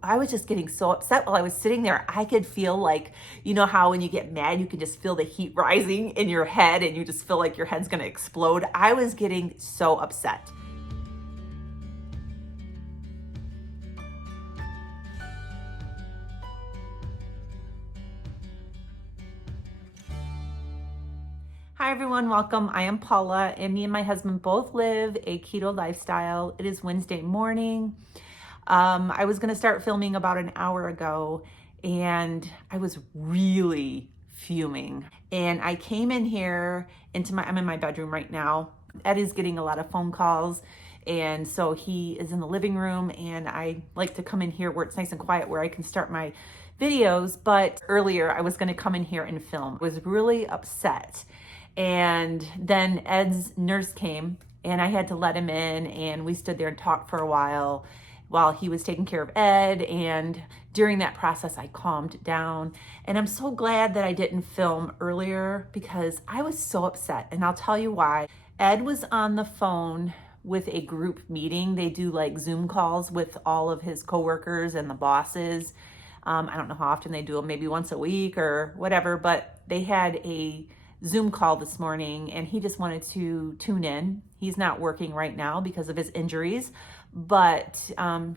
I was just getting so upset while I was sitting there. I could feel like, you know how when you get mad, you can just feel the heat rising in your head and you just feel like your head's going to explode. I was getting so upset. Hi everyone, welcome. I am Paula and me and my husband both live a keto lifestyle. It is Wednesday morning. I was gonna start filming about an hour ago and I was really fuming. And I came in here I'm in my bedroom right now. Ed is getting a lot of phone calls. And so he is in the living room and I like to come in here where it's nice and quiet where I can start my videos. But earlier I was gonna come in here and film. I was really upset. And then Ed's nurse came and I had to let him in and we stood there and talked for a while he was taking care of Ed. And during that process, I calmed down. And I'm so glad that I didn't film earlier because I was so upset. And I'll tell you why. Ed was on the phone with a group meeting. They do like Zoom calls with all of his coworkers and the bosses. I don't know how often they do them, maybe once a week or whatever, but they had a Zoom call this morning and he just wanted to tune in. He's not working right now because of his injuries, but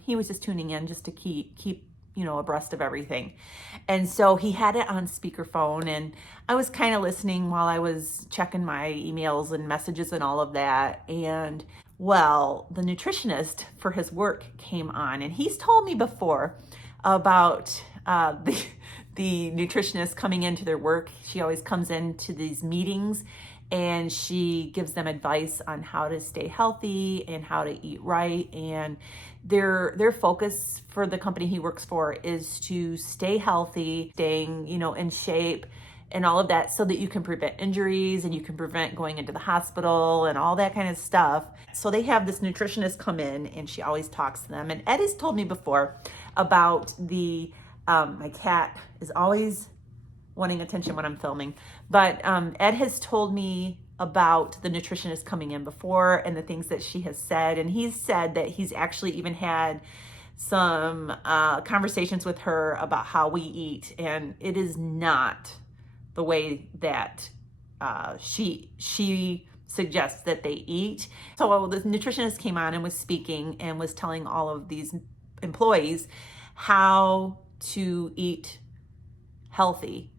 he was just tuning in just to keep abreast of everything. And so he had it on speakerphone and I was kind of listening while I was checking my emails and messages and all of that. And well, the nutritionist for his work came on and he's told me before about the nutritionist coming into their work. She always comes into these meetings and she gives them advice on how to stay healthy and how to eat right. And their focus for the company he works for is to stay healthy, staying, in shape and all of that so that you can prevent injuries and you can prevent going into the hospital and all that kind of stuff. So they have this nutritionist come in and she always talks to them. And Ed has told me before about my cat is always wanting attention when I'm filming. But Ed has told me about the nutritionist coming in before and the things that she has said. And he's said that he's actually even had some conversations with her about how we eat. And it is not the way that she suggests that they eat. So the nutritionist came on and was speaking and was telling all of these employees how to eat healthy.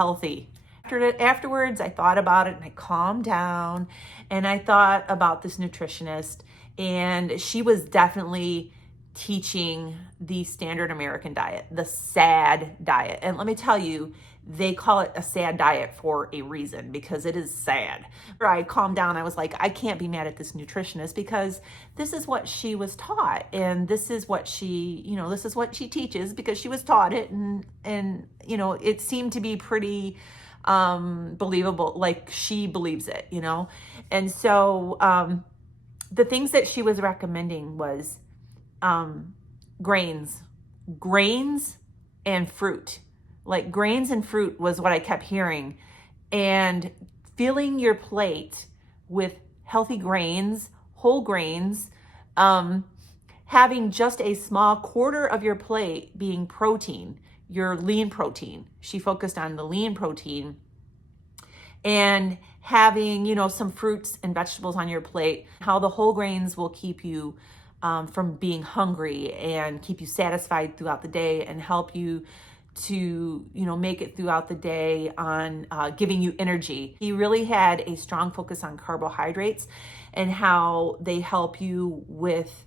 Afterwards, I thought about it and I calmed down and I thought about this nutritionist and she was definitely teaching the standard American diet, the SAD diet. And let me tell you, they call it a SAD diet for a reason because it is sad. I calmed down. I was like, I can't be mad at this nutritionist because this is what she was taught. And this is what she teaches because she was taught it. And it seemed to be pretty believable, like she believes it, And so the things that she was recommending was grains and fruit. Like grains and fruit was what I kept hearing. And filling your plate with healthy grains, whole grains, having just a small quarter of your plate being protein, your lean protein. She focused on the lean protein and having, some fruits and vegetables on your plate, how the whole grains will keep you from being hungry and keep you satisfied throughout the day and help you to make it throughout the day on giving you energy. He really had a strong focus on carbohydrates and how they help you with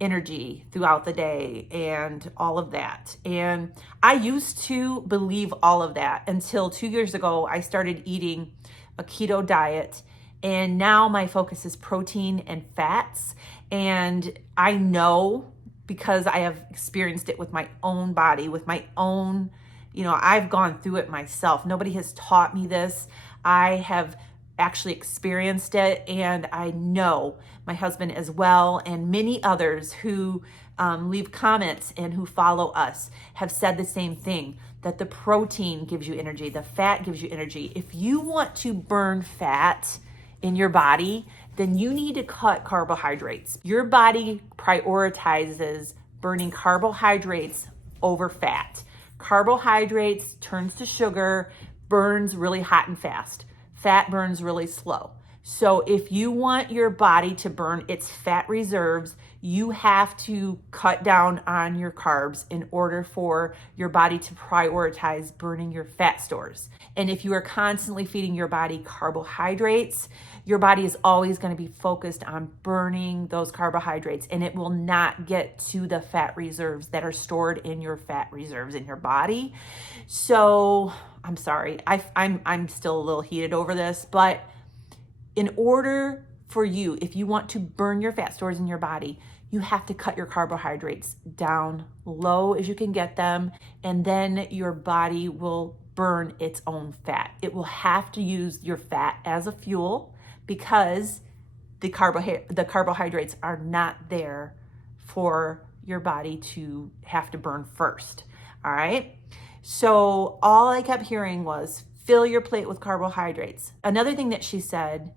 energy throughout the day and all of that. And I used to believe all of that until 2 years ago I started eating a keto diet, and now my focus is protein and fats. And I know, because I have experienced it with my own body, with my own, I've gone through it myself. Nobody has taught me this. I have actually experienced it, and I know my husband as well, and many others who leave comments and who follow us have said the same thing, that the protein gives you energy, the fat gives you energy. If you want to burn fat in your body, then you need to cut carbohydrates. Your body prioritizes burning carbohydrates over fat. Carbohydrates turns to sugar, burns really hot and fast. Fat burns really slow. So if you want your body to burn its fat reserves, you have to cut down on your carbs in order for your body to prioritize burning your fat stores. And if you are constantly feeding your body carbohydrates, your body is always going to be focused on burning those carbohydrates, and it will not get to the fat reserves that are stored in your fat reserves in your body. So I'm sorry, I'm still a little heated over this, but in order for you, if you want to burn your fat stores in your body, you have to cut your carbohydrates down low as you can get them, and then your body will burn its own fat. It will have to use your fat as a fuel because the carbohydrates are not there for your body to have to burn first. All right. So all I kept hearing was fill your plate with carbohydrates. Another thing that she said,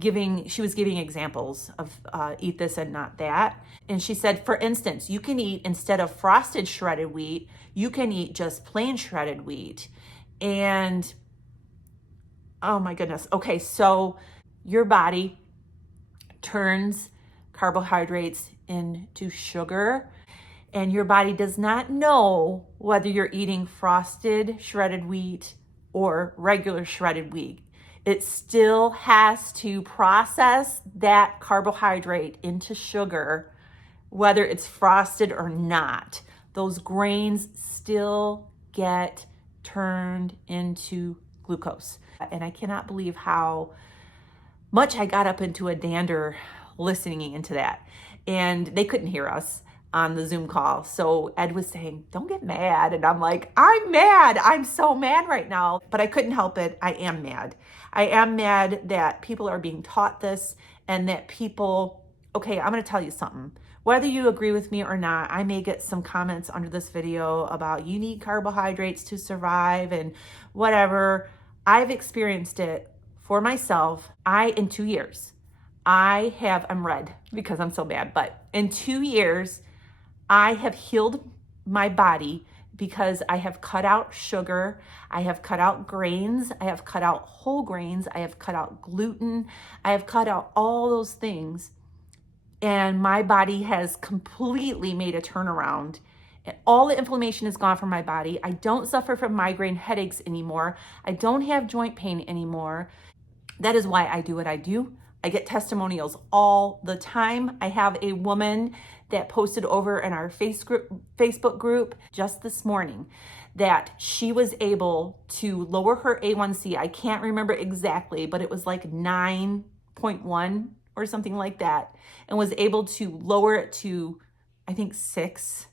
she was giving examples of eat this and not that. And she said, for instance, you can eat, instead of frosted shredded wheat, you can eat just plain shredded wheat. And oh my goodness. Okay, so your body turns carbohydrates into sugar, and your body does not know whether you're eating frosted shredded wheat or regular shredded wheat. It still has to process that carbohydrate into sugar, whether it's frosted or not. Those grains still get turned into glucose. And I cannot believe how much I got up into a dander listening into that. And they couldn't hear us on the Zoom call. So Ed was saying, don't get mad. And I'm like, I'm mad. I'm so mad right now. But I couldn't help it. I am mad. I am mad that people are being taught this, and that people, okay, I'm going to tell you something. Whether you agree with me or not, I may get some comments under this video about you need carbohydrates to survive and whatever. I've experienced it for myself. In 2 years, I'm red because I'm so mad, but in 2 years, I have healed my body because I have cut out sugar, I have cut out grains, I have cut out whole grains, I have cut out gluten, I have cut out all those things, and my body has completely made a turnaround. And all the inflammation is gone from my body. I don't suffer from migraine headaches anymore. I don't have joint pain anymore. That is why I do what I do. I get testimonials all the time. I have a woman that posted over in our Facebook group just this morning that she was able to lower her A1C. I can't remember exactly, but it was like 9.1 or something like that, and was able to lower it to, I think, 6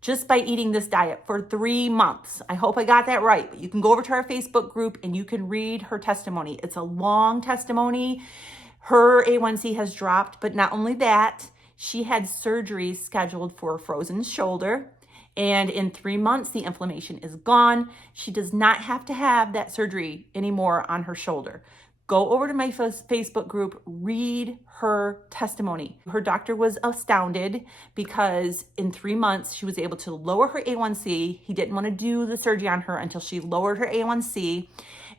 just by eating this diet for 3 months. I hope I got that right, but you can go over to our Facebook group and you can read her testimony. It's a long testimony. Her A1C has dropped, but not only that, she had surgery scheduled for a frozen shoulder, and in 3 months, the inflammation is gone. She does not have to have that surgery anymore on her shoulder. Go over to my Facebook group, read her testimony. Her doctor was astounded because in 3 months, she was able to lower her A1C. He didn't want to do the surgery on her until she lowered her A1C.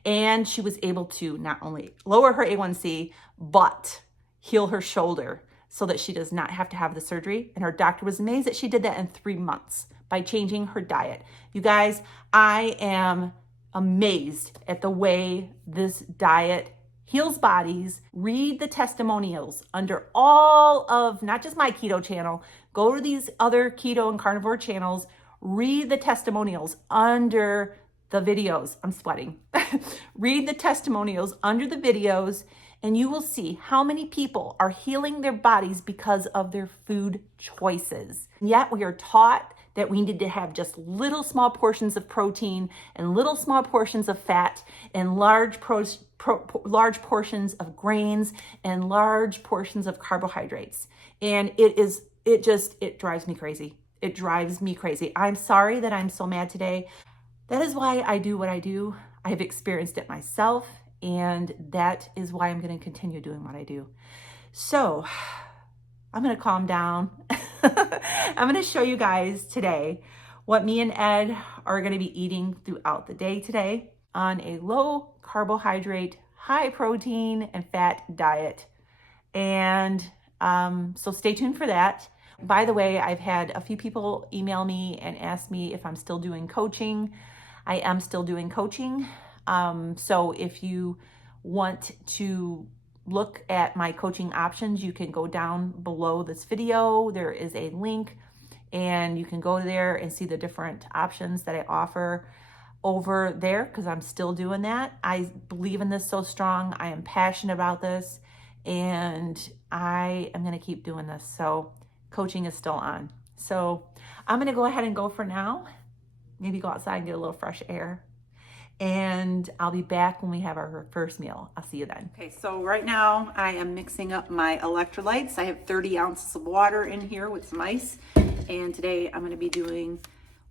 And she was able to not only lower her A1C, but heal her shoulder so that she does not have to have the surgery. And her doctor was amazed that she did that in 3 months by changing her diet. You guys, I am amazed at the way this diet heals bodies. Read the testimonials under all of, not just my keto channel, go to these other keto and carnivore channels, read the testimonials under the videos. I'm sweating. Read the testimonials under the videos, and you will see how many people are healing their bodies because of their food choices. And yet we are taught that we need to have just little small portions of protein and little small portions of fat and large portions of grains and large portions of carbohydrates. And it drives me crazy. It drives me crazy. I'm sorry that I'm so mad today. That is why I do what I do. I have experienced it myself, and that is why I'm going to continue doing what I do. So I'm gonna calm down. I'm gonna show you guys today what me and Ed are gonna be eating throughout the day today on a low carbohydrate, high protein and fat diet. And so stay tuned for that. By the way, I've had a few people email me and ask me if I'm still doing coaching. I am still doing coaching. So if you want to look at my coaching options, you can go down below this video. There is a link and you can go there and see the different options that I offer over there, because I'm still doing that. I believe in this so strong. I am passionate about this and I am going to keep doing this. So coaching is still on. So I'm going to go ahead and go for now. Maybe go outside and get a little fresh air. And I'll be back when we have our first meal. I'll see you then. Okay, so right now I am mixing up my electrolytes. I have 30 ounces of water in here with some ice. And today I'm gonna be doing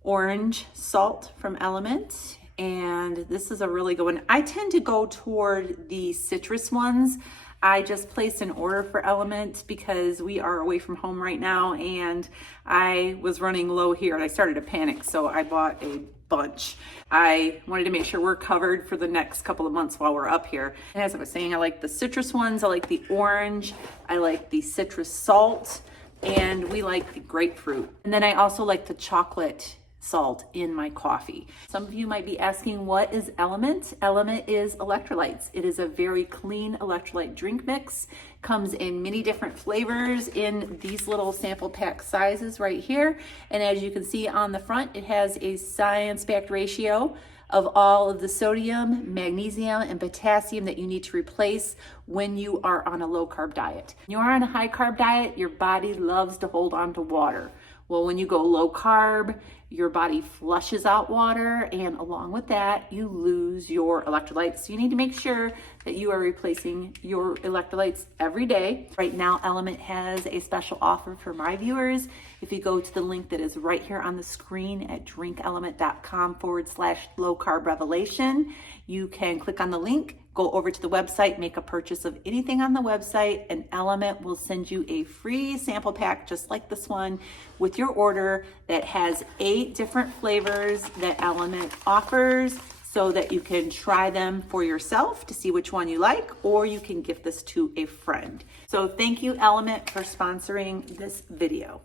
orange salt from Element. And this is a really good one. I tend to go toward the citrus ones. I just placed an order for Element because we are away from home right now and I was running low here and I started to panic. So I bought a bunch. I wanted to make sure we're covered for the next couple of months while we're up here. And as I was saying, I like the citrus ones. I like the orange. I like the citrus salt, and we like the grapefruit. And then I also like the chocolate salt in my coffee. Some of you might be asking, what is Element? Element is electrolytes. It is a very clean electrolyte drink mix. Comes in many different flavors in these little sample pack sizes right here. And as you can see on the front, it has a science-backed ratio of all of the sodium, magnesium, and potassium that you need to replace when you are on a low carb diet. When you are on a high carb diet, your body loves to hold on to water. Well, when you go low carb, your body flushes out water, and along with that, you lose your electrolytes. So you need to make sure that you are replacing your electrolytes every day. Right now, Element has a special offer for my viewers. If you go to the link that is right here on the screen at drinkelement.com/low carb revelation, you can click on the link, go over to the website, make a purchase of anything on the website, and Element will send you a free sample pack just like this one with your order that has 8 different flavors that Element offers so that you can try them for yourself to see which one you like, or you can gift this to a friend. So thank you, Element, for sponsoring this video.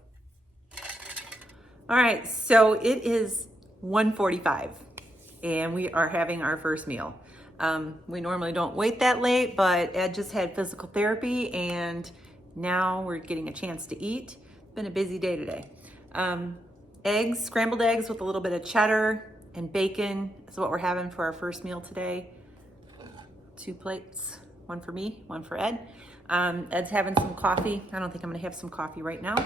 All right, so it is 1:45 and we are having our first meal. We normally don't wait that late, but Ed just had physical therapy and now we're getting a chance to eat. It's been a busy day today. Eggs, scrambled eggs with a little bit of cheddar and bacon is what we're having for our first meal today. 2 plates, one for me, one for Ed. Ed's having some coffee. I don't think I'm gonna have some coffee right now.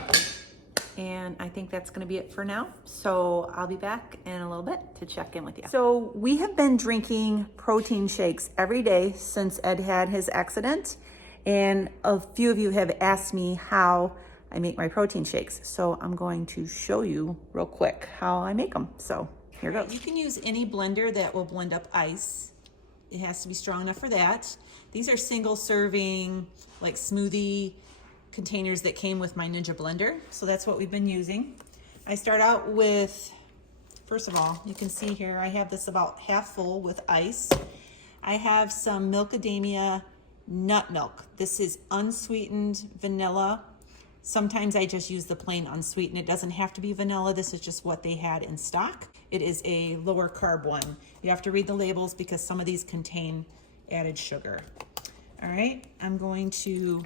And I think that's gonna be it for now. So I'll be back in a little bit to check in with you. So we have been drinking protein shakes every day since Ed had his accident. And a few of you have asked me how I make my protein shakes. So I'm going to show you real quick how I make them. So here goes. You can use any blender that will blend up ice. It has to be strong enough for that. These are single serving, like smoothie containers that came with my Ninja blender. So that's what we've been using. I start out with, first of all, you can see here, I have this about half full with ice. I have some Milkademia nut milk. This is unsweetened vanilla. Sometimes I just use the plain unsweetened. It doesn't have to be vanilla. This is just what they had in stock. It is a lower carb one. You have to read the labels because some of these contain added sugar. All right, I'm going to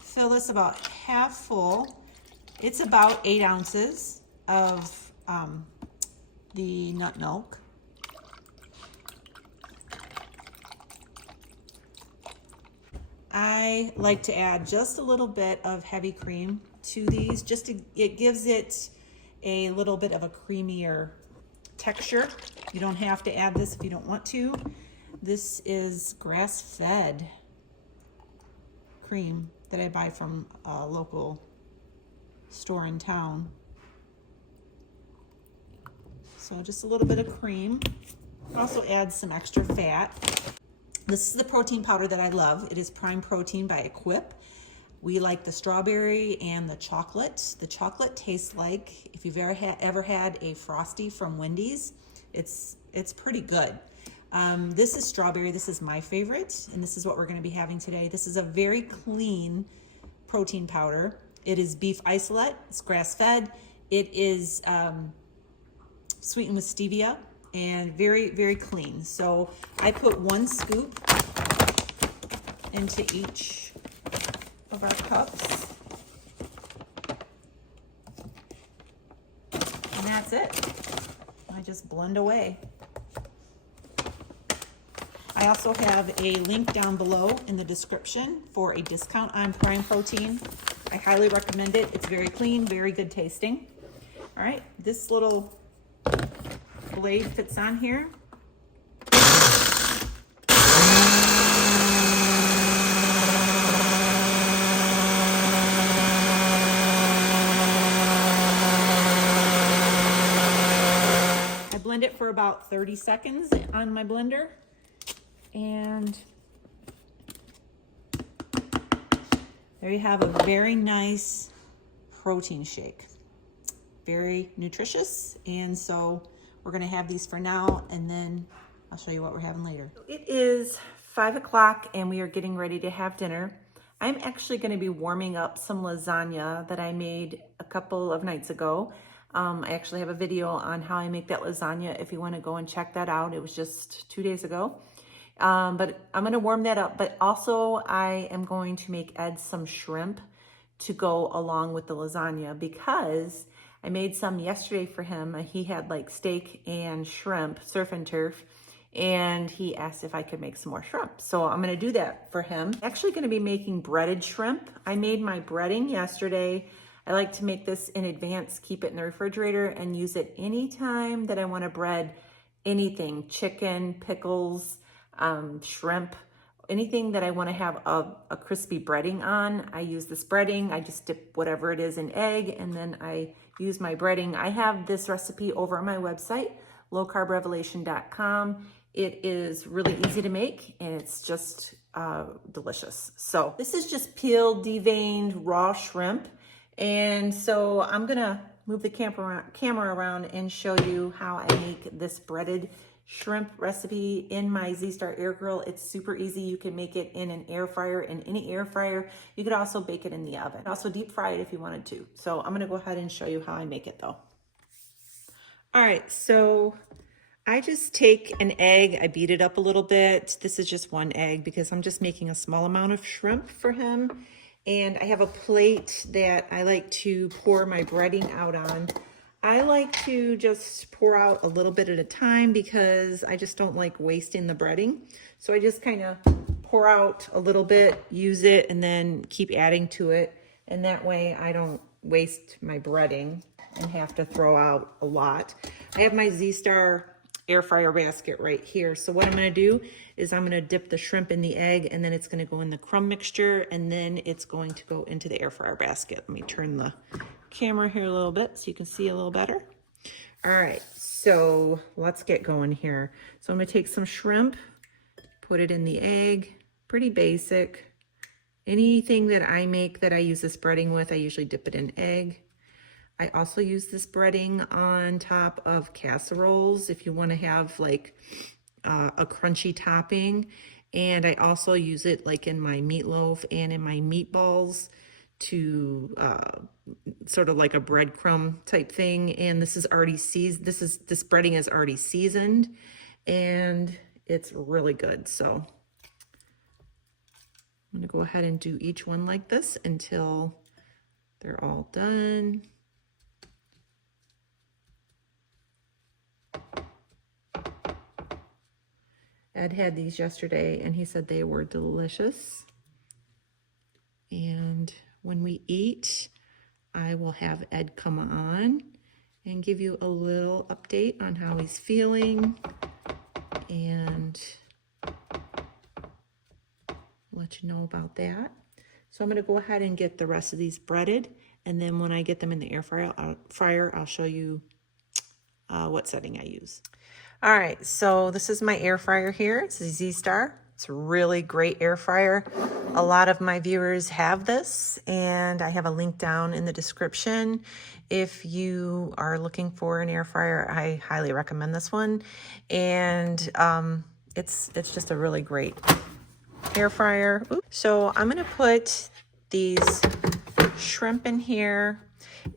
fill this about half full. It's about 8 ounces of the nut milk. I like to add just a little bit of heavy cream to these, it gives it a little bit of a creamier texture. You don't have to add this if you don't want to. This is grass-fed cream that I buy from a local store in town. So just a little bit of cream. Also add some extra fat. This is the protein powder that I love. It is Prime Protein by Equip. We like the strawberry and the chocolate. The chocolate tastes like, if you've ever had a Frosty from Wendy's, it's pretty good. This is strawberry. This is my favorite, and this is what we're going to be having today. This is a very clean protein powder. It is beef isolate. It's grass-fed. It is sweetened with stevia and very, very clean. So I put 1 scoop into each of our cups. And that's it. I just blend away. I also have a link down below in the description for a discount on Prime Protein. I highly recommend it. It's very clean, very good tasting. All right, this little blade fits on here. I blend it for about 30 seconds on my blender. And there you have a very nice protein shake. Very nutritious. And so we're gonna have these for now, and then I'll show you what we're having later. It is 5 o'clock and we are getting ready to have dinner. I'm actually gonna be warming up some lasagna that I made a couple of nights ago. I actually have a video on how I make that lasagna if you wanna go and check that out. It was just 2 days ago. But I'm going to warm that up. But also I am going to make Ed some shrimp to go along with the lasagna, because I made some yesterday for him. He had like steak and shrimp, surf and turf, and he asked if I could make some more shrimp. So I'm going to do that for him. I'm actually going to be making breaded shrimp. I made my breading yesterday. I like to make this in advance, keep it in the refrigerator, and use it anytime that I want to bread anything, chicken, pickles, shrimp, anything that I want to have a crispy breading on. I use this breading. I just dip whatever it is in egg, and then I use my breading. I have this recipe over on my website, lowcarbrevelation.com. It is really easy to make, and it's just delicious. So this is just peeled, deveined, raw shrimp. And so I'm gonna move the camera around and show you how I make this breaded shrimp recipe in my Z-Star Air Grill. It's super easy. You can make it in an air fryer, in any air fryer. You could also bake it in the oven. Also deep fry it if you wanted to. So I'm gonna go ahead and show you how I make it though. All right, so I just take an egg, I beat it up a little bit. This is just 1 egg because I'm just making a small amount of shrimp for him. And I have a plate that I like to pour my breading out on. I like to just pour out a little bit at a time because I just don't like wasting the breading. So I just kind of pour out a little bit, use it, and then keep adding to it. And that way I don't waste my breading and have to throw out a lot. I have my Z-Star air fryer basket right here. So what I'm gonna do is I'm gonna dip the shrimp in the egg, and then it's gonna go in the crumb mixture, and then it's going to go into the air fryer basket. Let me turn the camera here a little bit so you can see a little better. All right, so let's get going here. So I'm gonna take some shrimp, put it in the egg, pretty basic. Anything that I make that I use this breading with, I usually dip it in egg. I also use this breading on top of casseroles if you want to have like a crunchy topping. And I also use it like in my meatloaf and in my meatballs to sort of like a breadcrumb type thing. And this is already seasoned. This breading is already seasoned, and it's really good. So I'm gonna go ahead and do each one like this until they're all done. Ed had these yesterday and he said they were delicious. And when we eat, I will have Ed come on and give you a little update on how he's feeling and let you know about that. So I'm going to go ahead and get the rest of these breaded, and then when I get them in the air fryer, I'll show you what setting I use. All right, so this is my air fryer here. It's a Z-Star It's a really great air fryer. A lot of my viewers have this, and I have a link down in the description. If you are looking for an air fryer, I highly recommend this one. And it's just a really great air fryer. So I'm gonna put these shrimp in here,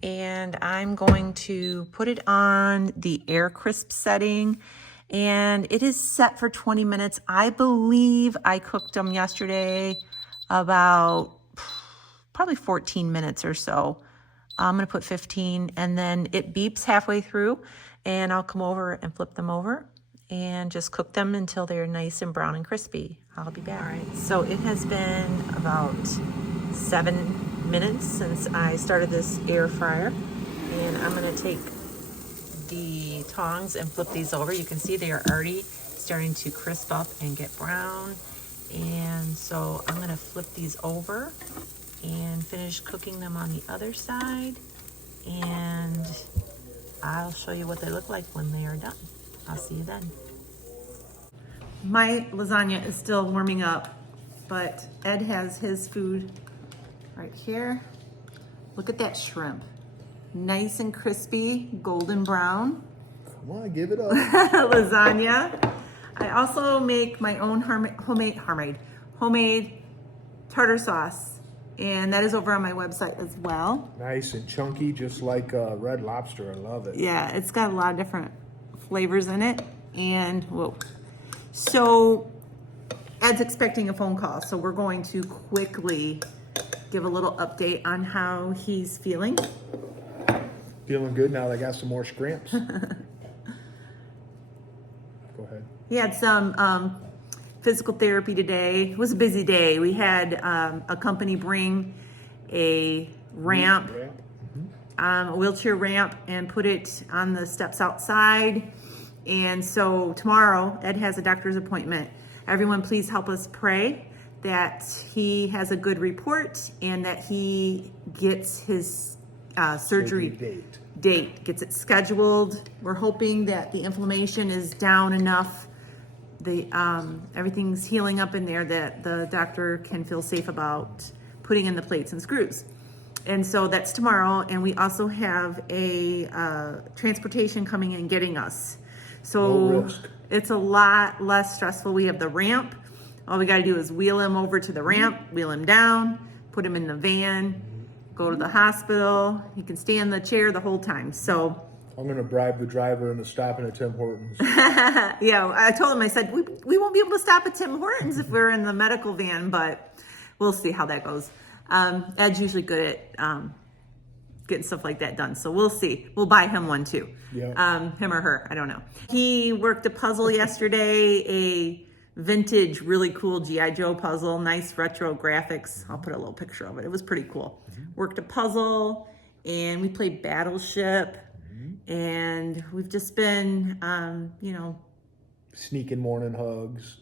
and I'm going to put it on the air crisp setting, and it is set for 20 minutes. I believe I cooked them yesterday about probably 14 minutes or so. I'm gonna put 15, and then it beeps halfway through, and I'll come over and flip them over and just cook them until they're nice and brown and crispy. I'll be back. All right, so it has been about 7 minutes since I started this air fryer, and I'm gonna take the tongs and flip these over. You can see they are already starting to crisp up and get brown, and so I'm gonna flip these over and finish cooking them on the other side, and I'll show you what they look like when they are done. I'll see you then. My lasagna is still warming up, but Ed has his food right here. Look at that shrimp. Nice and crispy, golden brown. Come on, give it up. Lasagna. I also make my own homemade tartar sauce, and that is over on my website as well. Nice and chunky, just like Red Lobster. I love it. Yeah, it's got a lot of different flavors in it. And whoa. So Ed's expecting a phone call, so we're going to quickly give a little update on how he's feeling. Feeling good now that I got some more scrimps. Go ahead. He had some physical therapy today. It was a busy day. We had a company bring a ramp, a wheelchair ramp, and put it on the steps outside. And so tomorrow, Ed has a doctor's appointment. Everyone, please help us pray that he has a good report and that he gets his surgery date, gets it scheduled. We're hoping that the inflammation is down enough, everything's healing up in there, that the doctor can feel safe about putting in the plates and screws. And so that's tomorrow, and we also have a transportation coming and getting us. So it's a lot less stressful. We have the ramp. All we got to do is wheel him over to the ramp, wheel him down, put him in the van, go to the hospital. He can stay in the chair the whole time. So I'm going to bribe the driver into stopping at Tim Hortons. yeah, I told him, I said, we won't be able to stop at Tim Hortons if we're in the medical van, but we'll see how that goes. Ed's usually good at getting stuff like that done. So we'll see. We'll buy him one too. Yeah. Him or her, I don't know. He worked a puzzle yesterday, a vintage, really cool G.I. Joe puzzle, nice retro graphics. I'll put a little picture of it. It was pretty cool. Worked a puzzle, and we played Battleship, and we've just been, Sneaking morning hugs.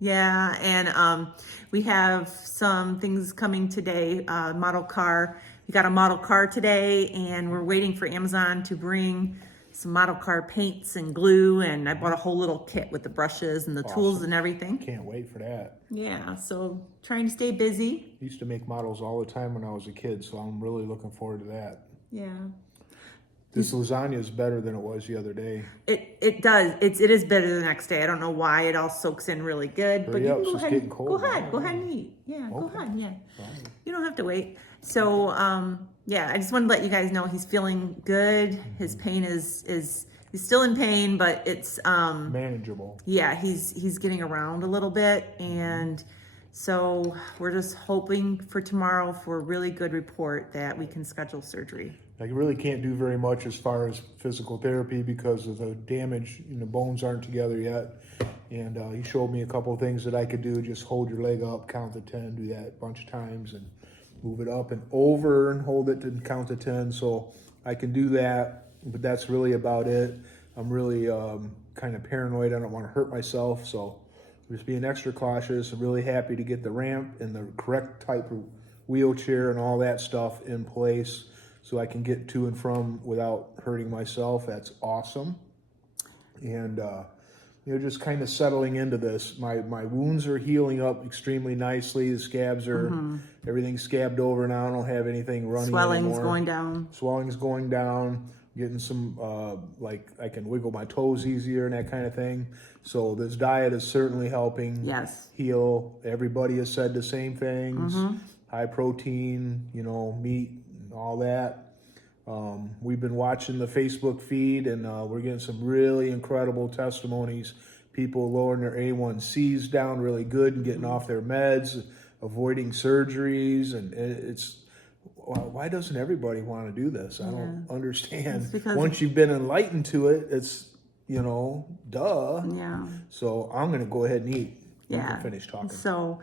yeah, and we have some things coming today, model car. We got a model car today, and we're waiting for Amazon to bring some model car paints and glue, and I bought a whole little kit with the brushes and the tools and everything. Can't wait for that. Yeah, so trying to stay busy. I used to make models all the time when I was a kid, so I'm really looking forward to that. Yeah. This lasagna is better than it was the other day. It does. It is better the next day. I don't know why. It all soaks in really good. But you can go ahead. Go ahead and eat. Yeah, go ahead. Yeah. You don't have to wait. So yeah, I just wanted to let you guys know he's feeling good. His pain is he's still in pain, but it's manageable. Yeah, he's getting around a little bit, and so we're just hoping for tomorrow for a really good report that we can schedule surgery. I really can't do very much as far as physical therapy because of the damage, the bones aren't together yet. And he showed me a couple of things that I could do. Just hold your leg up, count to 10, do that a bunch of times, and move it up and over and hold it and count to 10. So I can do that, but that's really about it. I'm really kind of paranoid. I don't want to hurt myself. So just being extra cautious. I'm really happy to get the ramp and the correct type of wheelchair and all that stuff in place so I can get to and from without hurting myself. That's awesome. And just kind of settling into this. My wounds are healing up extremely nicely. The scabs are, everything's scabbed over now. I don't have anything running Swelling's anymore. going down. Swelling's going down. Getting some, like I can wiggle my toes easier and that kind of thing. So this diet is certainly helping Yes. heal. Everybody has said the same things. High protein, meat and all that. We've been watching the Facebook feed, and we're getting some really incredible testimonies. People lowering their A1Cs down really good and getting off their meds, avoiding surgeries, and it's, why doesn't everybody want to do this? I don't understand. Once you've been enlightened to it, it's, duh. Yeah. So I'm going to go ahead and eat. You Yeah. can finish talking. So,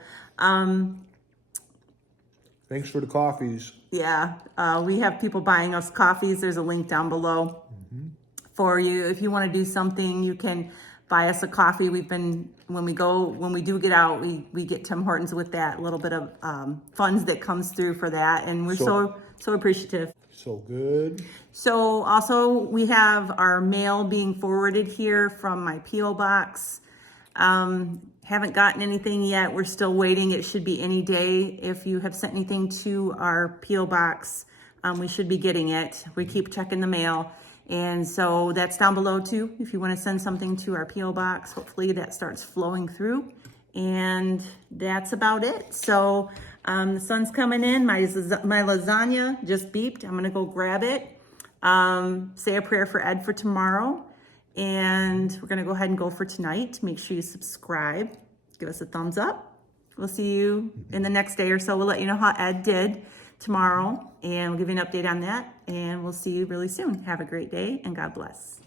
Thanks for the coffees. yeah, we have people buying us coffees. There's a link down below for you. If you want to do something, you can buy us a coffee. When we do get out, we get Tim Hortons with that little bit of funds that comes through for that. And we're so appreciative. So good. So also we have our mail being forwarded here from my P.O. box. Haven't gotten anything yet. We're still waiting. It should be any day. If you have sent anything to our P.O. box, we should be getting it. We keep checking the mail. And so that's down below too. If you want to send something to our P.O. box, hopefully that starts flowing through. And that's about it. So the sun's coming in. My lasagna just beeped. I'm going to go grab it. Say a prayer for Ed for tomorrow. And we're going to go ahead and go for tonight. Make sure you subscribe. Give us a thumbs up. We'll see you in the next day or so. We'll let you know how Ed did tomorrow. And we'll give you an update on that. And we'll see you really soon. Have a great day and God bless.